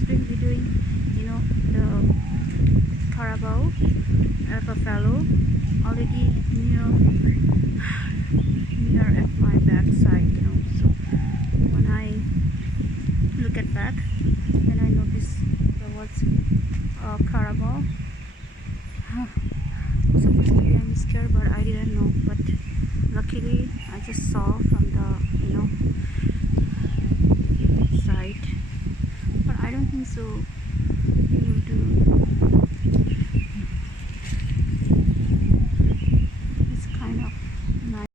was doing videoing, you know, the carabao buffalo already near at my backside, you know. So when I look at back, then I notice there was a carabao. Supposed to be I'm scared, but I didn't know. But luckily, I just saw from the